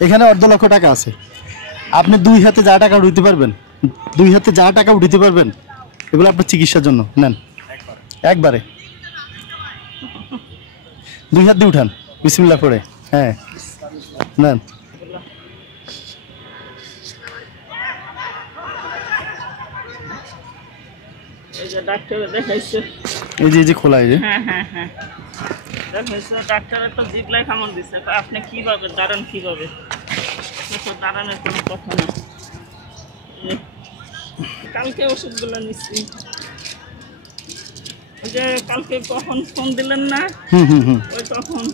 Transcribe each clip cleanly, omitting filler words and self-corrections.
এখানে অর্ধ লক্ষ টাকা আছে। আপনি 2 হাতে যা টাকা উঠাতে পারবেন, 2 হাতে যা টাকা উঠাতে পারবেন, এগুলো আপনার চিকিৎসার জন্য নেন একবারে। 2 হাত দিয়ে উঠান বিসমিল্লাহ করে। হ্যাঁ নেন। এই যে ডাক্তারে দেখাইছে, এই যে খোলা, এই যে হ্যাঁ দেখাইছে। ডাক্তারের তো জিভলাই কামড় দিছে। আপনি কিভাবে দাঁড়ান, কিভাবে দাঁড়ানোর কোনো কথা না। কালকে ওষুধগুলো নিচ্ছি, ওই যে কালকে কখন ফোন দিলেন না, ওই তখন।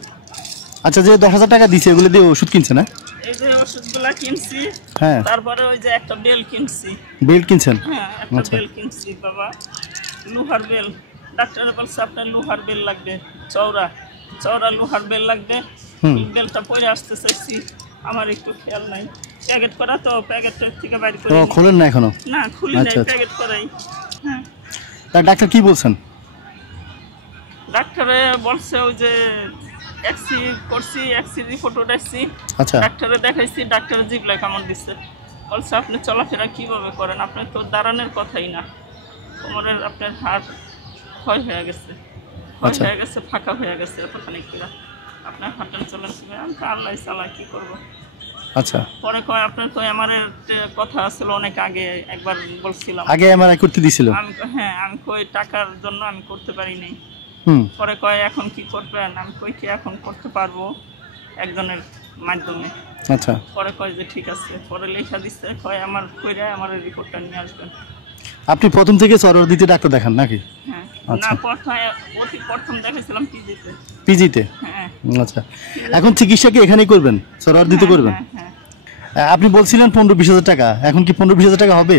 আচ্ছা, যে 10,000 টাকা দিছে এগুলো দিয়ে ওষুধ কিনছে না? এই যে ওষুধগুলা কিনছি, হ্যাঁ। তারপরে ওই যে একটা বেল কিনছি। বেল কিনছেন? হ্যাঁ, একটা বেল কিনছি বাবা, লোহার বেল। ডাক্তার বলছে আপনার লোহার বেল লাগবে, চওড়া লোহার বেল লাগবে। বেলটা পরে আসতে চাইছি, আমার একটু খেয়াল নাই। প্যাকেট করা তো, প্যাকেটের থেকে বাইরে করে খোলেন না এখনো? না, খুলি নাই, প্যাকেট করাই। হ্যাঁ। ডাক্তার কি বলছেন? ডাক্তারে বলছে ওই যে এক্সি করছি, এক্সি রিপোর্ট উঠাইছি। আচ্ছা। ডাক্তারে দেখাইছি, ডাক্তার জিভলাই কামড় দিচ্ছে। বলছে আপনি চলাফেরা কিভাবে করেন, আপনার তো দাঁড়ানোর কথাই না। কোমরের আপনার হাড় ক্ষয় হয়ে গেছে, ফাঁকা হয়ে গেছে এতখানি কিনা। আপনার হাঁটান চলেন, আমি তো আল্লাহ চালা, কি করবো। আচ্ছা। পরে কয় আপনার তো এমআরআই কথা ছিল অনেক আগে, একবার বলছিলাম। আগে এমআরআই করতে দিছিল? হ্যাঁ, আমি কই টাকার জন্য আমি করতে পারি নাই। পরে কয় এখন কি করবেন, আমি কই কি এখন করতে পারবো একজনের মাধ্যমে। আচ্ছা। পরে কয় যে ঠিক আছে, পরে লেখা দিচ্ছে, কয় আমার কইরা আমার রিপোর্টটা নিয়ে আসবেন। আপনি প্রথম থেকে সরোর দিতে ডাক্তার দেখান নাকি? হ্যাঁ। না, প্রথম দেখেছিলাম পিজিতে। হ্যাঁ। আচ্ছা, এখন চিকিৎসা কি এখানেই করবেন, সরোর দিতে করবেন? হ্যাঁ। আপনি বলছিলেন 15-20 হাজার টাকা, এখন কি 15-20 হাজার টাকা হবে?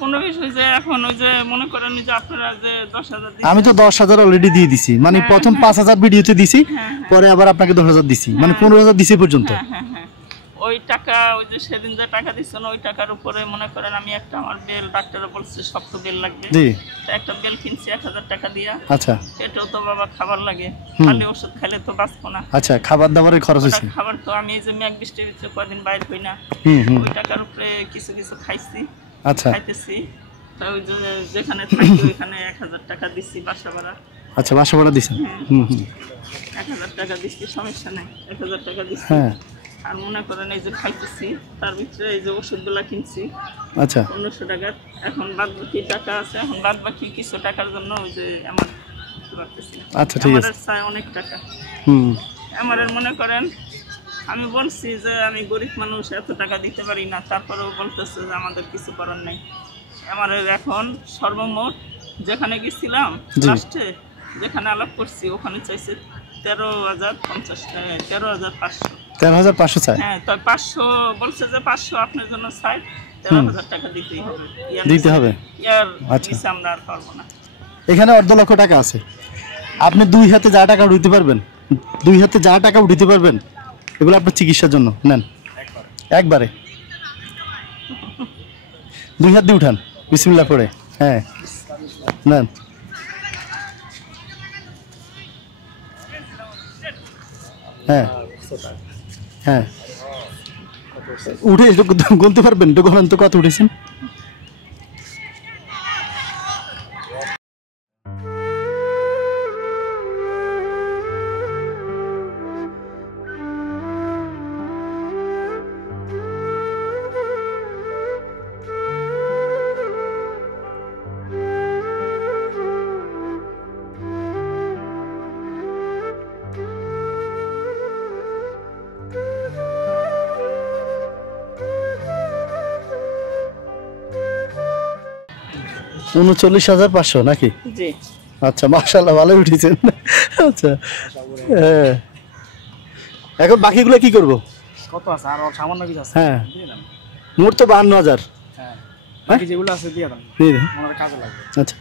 15-20 হয়েছে এখন। ওই যে মনে করেন যে আপনারা যে 10,000, আমি তো 10,000 অলরেডি দিয়ে দিছি, মানে প্রথম 5,000 ভিডিওতে দিছি, পরে আবার আপনাকে 10,000 দিছি, মানে 15,000 দিছি পর্যন্ত। হ্যাঁ। ওই টাকা, ওই যে সেদিন যে টাকা দিচ্ছেন ওই টাকার উপরে মনে করেন আমি একটা, আমার বেল ডাক্তার বলছে শক্ত বেল লাগবে, একটা বেল কিনছি 1,000 টাকা দিয়া। আচ্ছা। এটাও তো বাবা খাবার লাগে, খালি ওষুধ খেলে তো বাঁচবো না। আচ্ছা, খাবার দাবারের খরচ হয়েছে? খাবার তো আমি এই যে মেঘ বৃষ্টির ভিতরে কয়দিন বাইর হই না, ওই টাকার উপরে কিছু খাইছি। আচ্ছা। খাইতেছি, ওই যে যেখানে থাকি ওইখানে 1,000 টাকা দিচ্ছি বাসা ভাড়া। আচ্ছা, বাসা ভাড়া দিচ্ছেন? 1,000 টাকা দিচ্ছি, সমস্যা নেই, 1,000 টাকা দিচ্ছি। হ্যাঁ। আর মনে করেন এই যে খাইতেছি, তার ভিতরে এই যে ওষুধগুলা কিনছি। আচ্ছা। 1500 টাকার। এখন বাদ বাকি টাকা আছে, এখন বাদ বাকি কিছু টাকার জন্য ওই যে আমার রাখতেছি। আচ্ছা, ঠিক আছে। আমার চাই অনেক টাকা। আমার মনে করেন আমি বলছি যে আমি গরিব মানুষ, এত টাকা দিতে পারি না, তারপরেও বলতেছে যে আমাদের কিছু করার নেই। আমার এখন সর্বমোট যেখানে গেছিলাম লাস্টে, যেখানে আলাপ করছি ওখানে চাইছে 13,500। 13,500 চাই? হ্যাঁ, তো 500 বলছে যে 500 আপনার জন্য চাই, 13,000 টাকা দিতেই হবে। আচ্ছা, আমরা আর পারবো না। এখানে অর্ধ লক্ষ টাকা আছে। আপনি 2 হাতে যা টাকা উঠাতে পারবেন, 2 হাতে যা টাকা উঠাতে পারবেন, এগুলো আপনার চিকিৎসার জন্য নেন একবারে। 2 হাত দিয়ে উঠান বিসমিল্লাহ করে। হ্যাঁ নেন। হ্যাঁ হ্যাঁ, উঠে গুনতে পারবেন? একটু গুনেন তো কত উঠেছেন। $39,500 নাকি? জি। আচ্ছা, মাশাআল্লাহ, ভালো উঠেছেন। আচ্ছা, হ্যাঁ। এখন বাকিগুলো কি করব? কত আছে? আর সামান্য কিছু আছে। হ্যাঁ, মোট তো 52,000। হ্যাঁ, বাকি যেগুলো আছে দিয়ে দেন, আমার কাজে লাগবে। আচ্ছা,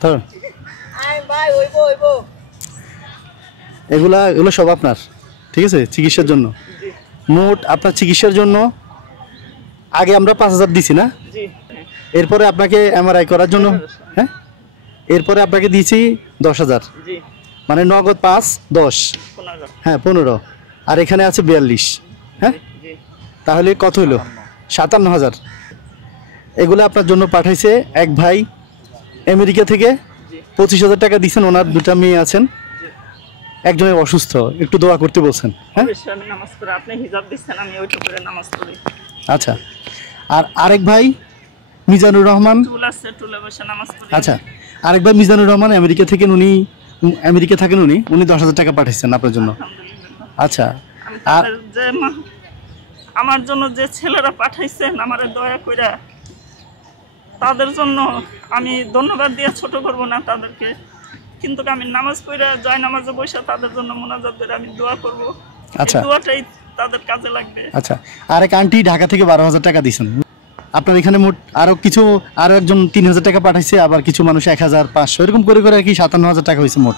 ধরুন। ভাই ওইবো এগুলো সব আপনার, ঠিক আছে, চিকিৎসার জন্য। মোট আপনার চিকিৎসার জন্য আগে আমরা 5,000 দিছি না? জি। এরপরে আপনাকে এমআরআই করার জন্য, হ্যাঁ, এরপরে আপনাকে দিয়েছি 10,000। জি। মানে নগদ 5, 10, হ্যাঁ 15। আর এখানে আছে 42, হ্যাঁ? জি তাহলে কত হলো? 57,000। এগুলো আপনার জন্য পাঠাইছে এক ভাই আমেরিকা থেকে। জি 25,000 টাকা দিচ্ছেন, ওনার 2টা মেয়ে আছেন, জি একজনের অসুস্থ, একটু দোয়া করতে বলছেন, হ্যাঁ? অবশ্যই আমি নামাজ পড়ি, আপনি হিজাব দিচ্ছেন আমি ওইটা করে নামাজ পড়ি। আচ্ছা, আর আরেক ভাই মিজানুর রহমান, টুল আছে টুলে বসে নামাজ পড়ি। আচ্ছা আরেক ভাই মিজানুর রহমান আমেরিকা থেকে, আমেরিকা থাকেন উনি 10,000 টাকা পাঠাইছেন আপনার জন্য। আলহামদুলিল্লাহ। আচ্ছা, আমি আর তাদের যে আমার জন্য যে ছেলেরা পাঠাইছেন আমারে দয়া কইরা, তাদের জন্য আমি ধন্যবাদ দিয়ে ছোট করব না তাদেরকে, কিন্তু আমি নামাজ পড়ে যাই নামাজে বসে তাদের জন্য মোনাজাত করে আমি দোয়া করব। আচ্ছা। এই দোয়াটাই তাদের কাজে লাগবে। আচ্ছা, আরেক আন্টি ঢাকা থেকে 12,000 টাকা দিয়েছেন। আপনার এখানে মোট আরো একজন 3,000 টাকা পাঠাইছে, আবার কিছু মানুষ 1,500, এরকম করে করে আর কি 57,000 টাকা হয়েছে মোট।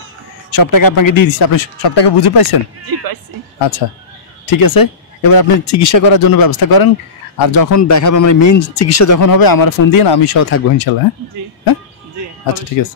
সব টাকা আপনাকে দিয়ে দিচ্ছি, আপনি সব টাকা বুঝে পাইছেন? জি পাইছি। আচ্ছা ঠিক আছে, এবার আপনি চিকিৎসা করার জন্য ব্যবস্থা করেন, আর যখন দেখাবে মানে মেইন চিকিৎসা যখন হবে আমার ফোন দিয়ে, আমি সহ থাকবো ইনশাল্লাহ, হ্যাঁ? জি হ্যাঁ জি আচ্ছা ঠিক আছে।